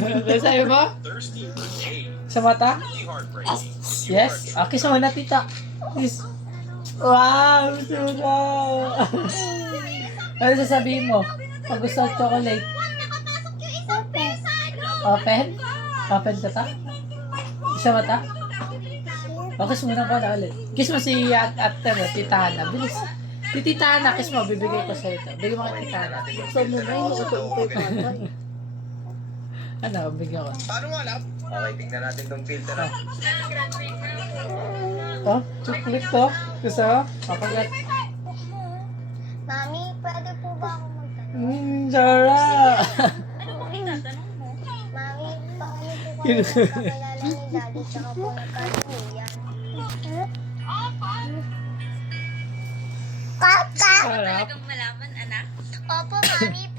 Sabi mo? Sa mata? Yes? Okay, so na tita. Yes. Wow! Suga! Ano sasabihin mo? Pag gusto ng chocolate? Open? Open ka ta? Sa mata? Okay, sumunod ko na ulit. Kiss mo si ate mo, tita Hana. Bilis. Si tita Hana, kiss mo, bibigay ko sa ito. Bigyan mo kay tita Hana. So mo na yung uto-uto pa ata. Ano, bigyan ko. Paano nga alam? Okay, tingnan natin tong filter. Oh, chocolate to. Gusto mo? Papagat. Mami, pwede po ba ako magtanong? Jara! Ano po itatanong mo? Mami, paano po kami nagkakilala ni Daddy tsaka po nagkatuluyan? Kaka! Sarap. Malaman, anak? Opo, Mami.